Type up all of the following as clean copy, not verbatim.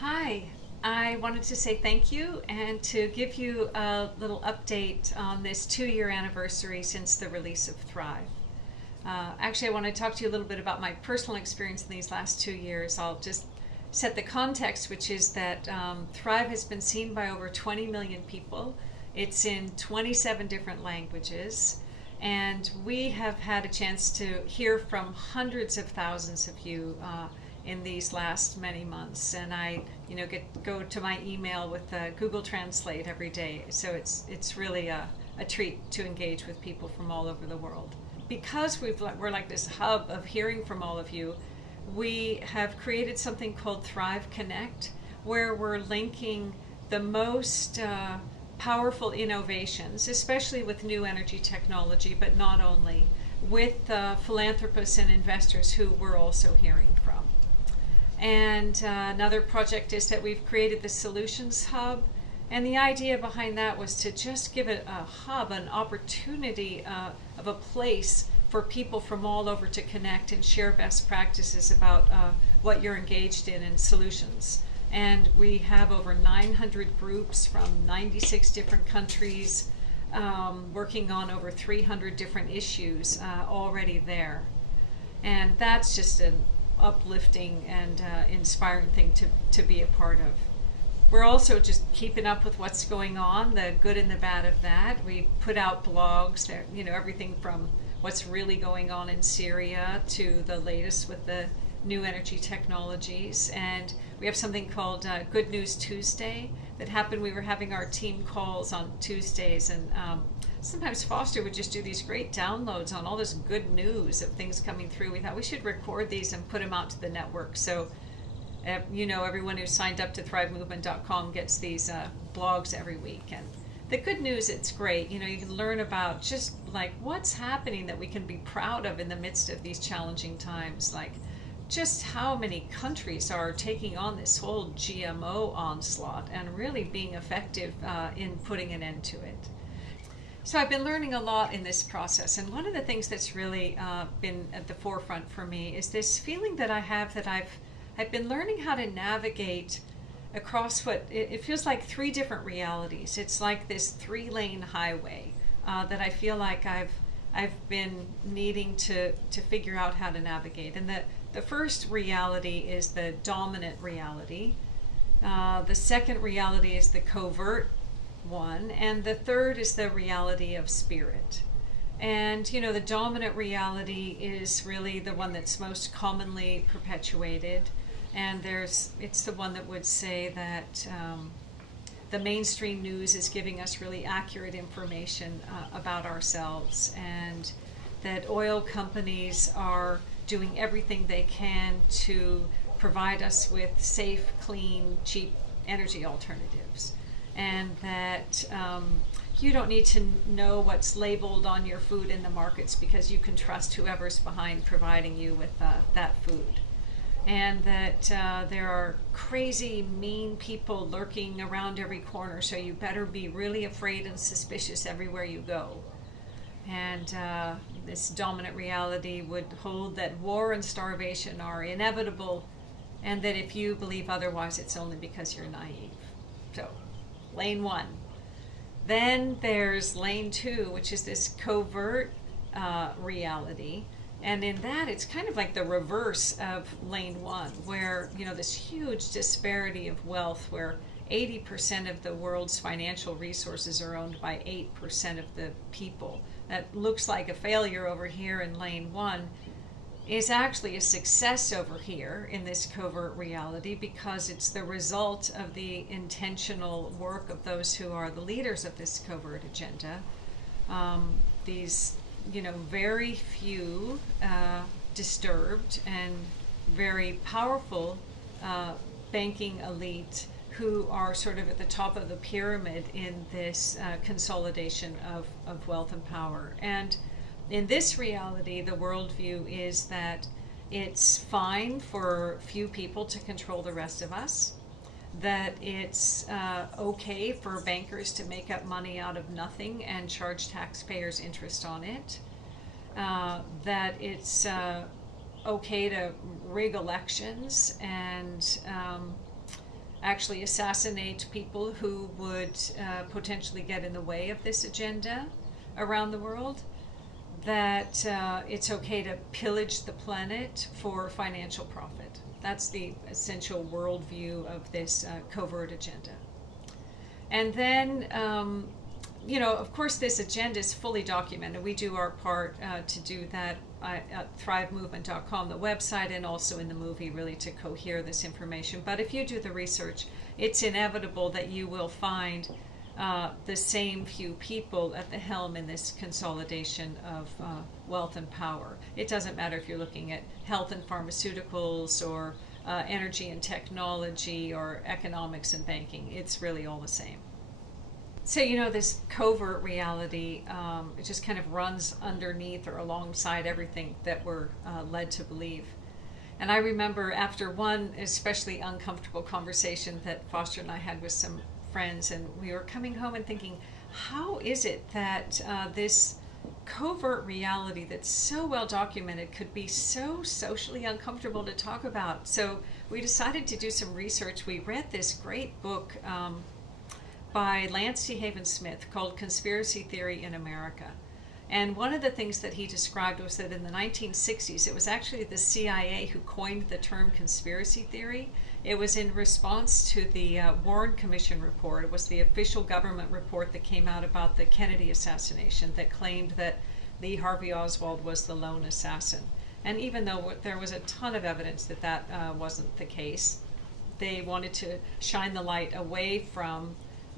Hi, I wanted to say thank you and to give you a little update on this 2-year anniversary since the release of Thrive. Actually, I want to talk to you a little bit about my personal experience in these last 2 years. I'll just set the context, which is that Thrive has been seen by over 20 million people. It's in 27 different languages, and we have had a chance to hear from hundreds of thousands of you in these last many months. And I, go to my email with Google Translate every day. So it's really a treat to engage with people from all over the world. Because we're like this hub of hearing from all of you, we have created something called Thrive Connect, where we're linking the most powerful innovations, especially with new energy technology, but not only, with philanthropists and investors who we're also hearing from. And another project is that we've created the Solutions Hub. And the idea behind that was to just give it a hub, an opportunity of a place for people from all over to connect and share best practices about what you're engaged in solutions. And we have over 900 groups from 96 different countries working on over 300 different issues already there. And that's just an uplifting and inspiring thing to be a part of. We're also just keeping up with what's going on, the good and the bad of that. We put out blogs that, everything from what's really going on in Syria to the latest with the new energy technologies. And we have something called Good News Tuesday that happened. We were having our team calls on Tuesdays, and sometimes Foster would just do these great downloads on all this good news of things coming through. We thought we should record these and put them out to the network. So everyone who's signed up to thrivemovement.com gets these blogs every week. And the good news, it's great. You can learn about just like what's happening that we can be proud of in the midst of these challenging times. Like just how many countries are taking on this whole GMO onslaught and really being effective in putting an end to it. So I've been learning a lot in this process, and one of the things that's really been at the forefront for me is this feeling that I have that I've been learning how to navigate across what it feels like 3 different realities. It's like this 3-lane highway that I feel like I've been needing to figure out how to navigate. And the first reality is the dominant reality. The second reality is the covert one, and the third is the reality of spirit. And the dominant reality is really the one that's most commonly perpetuated, and it's the one that would say that the mainstream news is giving us really accurate information about ourselves, and that oil companies are doing everything they can to provide us with safe, clean, cheap energy alternatives. And that you don't need to know what's labeled on your food in the markets because you can trust whoever's behind providing you with that food. And that there are crazy, mean people lurking around every corner, so you better be really afraid and suspicious everywhere you go. And this dominant reality would hold that war and starvation are inevitable, and that if you believe otherwise, it's only because you're naive. So, lane 1. Then there's lane 2, which is this covert reality. And in that, it's kind of like the reverse of lane 1, where, this huge disparity of wealth, where 80% of the world's financial resources are owned by 8% of the people. That looks like a failure over here in lane 1 is actually a success over here in this covert reality, because it's the result of the intentional work of those who are the leaders of this covert agenda. These, very few disturbed and very powerful banking elite who are sort of at the top of the pyramid in this consolidation of wealth and power. And in this reality, the worldview is that it's fine for few people to control the rest of us, that it's okay for bankers to make up money out of nothing and charge taxpayers interest on it, that it's okay to rig elections and actually assassinate people who would potentially get in the way of this agenda around the world, that it's okay to pillage the planet for financial profit. That's the essential worldview of this covert agenda. And then, of course, this agenda is fully documented. We do our part to do that at thrivemovement.com, the website, and also in the movie, really to cohere this information. But if you do the research, it's inevitable that you will find the same few people at the helm in this consolidation of wealth and power. It doesn't matter if you're looking at health and pharmaceuticals or energy and technology or economics and banking. It's really all the same. So, this covert reality, it just kind of runs underneath or alongside everything that we're led to believe. And I remember after one especially uncomfortable conversation that Foster and I had with some friends, and we were coming home and thinking, how is it that this covert reality that's so well documented could be so socially uncomfortable to talk about? So we decided to do some research. We read this great book by Lance T. Haven Smith called Conspiracy Theory in America. And one of the things that he described was that in the 1960s, it was actually the CIA who coined the term conspiracy theory. It was in response to the Warren Commission report. It was the official government report that came out about the Kennedy assassination that claimed that Lee Harvey Oswald was the lone assassin. And even though there was a ton of evidence that that wasn't the case, they wanted to shine the light away from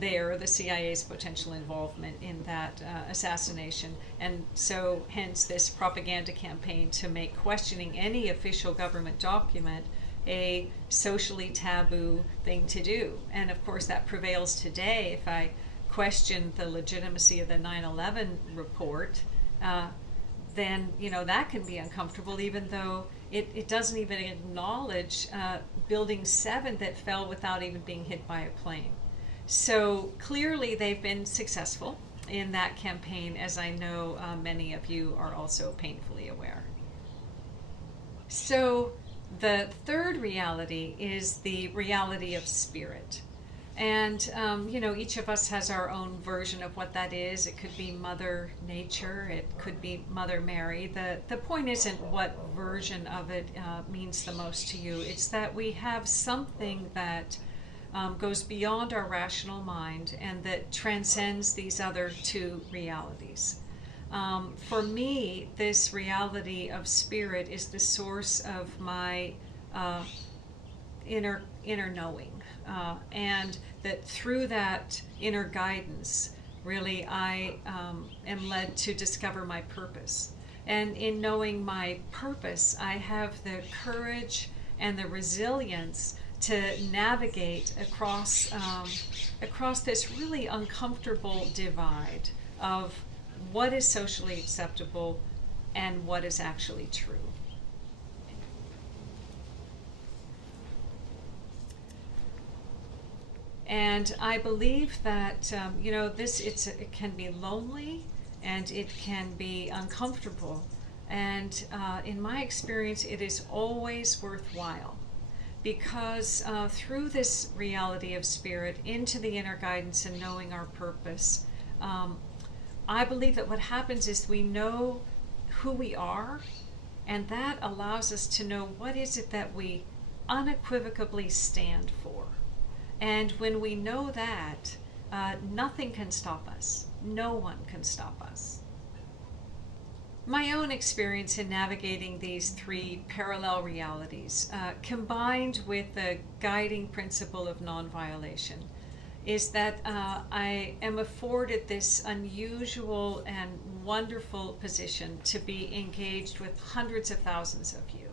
the CIA's potential involvement in that assassination. And so hence this propaganda campaign to make questioning any official government document a socially taboo thing to do. And of course that prevails today. If I question the legitimacy of the 9/11 report, then that can be uncomfortable, even though it doesn't even acknowledge Building 7 that fell without even being hit by a plane. So clearly they've been successful in that campaign, as I know many of you are also painfully aware. So the third reality is the reality of spirit. And, each of us has our own version of what that is. It could be Mother Nature. It could be Mother Mary. The point isn't what version of it means the most to you. It's that we have something that goes beyond our rational mind and that transcends these other two realities. For me, this reality of spirit is the source of my inner knowing, and that through that inner guidance, really, I am led to discover my purpose. And in knowing my purpose, I have the courage and the resilience to navigate across this really uncomfortable divide of what is socially acceptable and what is actually true. And I believe that it can be lonely and it can be uncomfortable, and in my experience, it is always worthwhile. Because through this reality of spirit, into the inner guidance and knowing our purpose, I believe that what happens is we know who we are, and that allows us to know what is it that we unequivocally stand for. And when we know that, nothing can stop us. No one can stop us. My own experience in navigating these three parallel realities, combined with the guiding principle of non-violation, is that I am afforded this unusual and wonderful position to be engaged with hundreds of thousands of you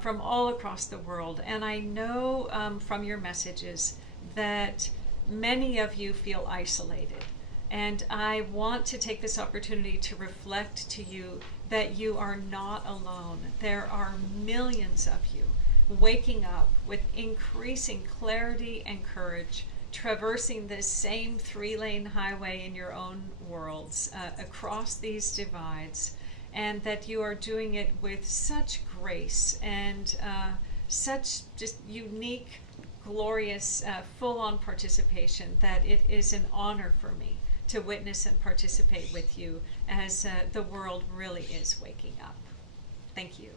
from all across the world. And I know from your messages that many of you feel isolated. And I want to take this opportunity to reflect to you that you are not alone. There are millions of you waking up with increasing clarity and courage, traversing this same three-lane highway in your own worlds, across these divides, and that you are doing it with such grace and such just unique glorious, full-on participation that it is an honor for me to witness and participate with you as the world really is waking up. Thank you.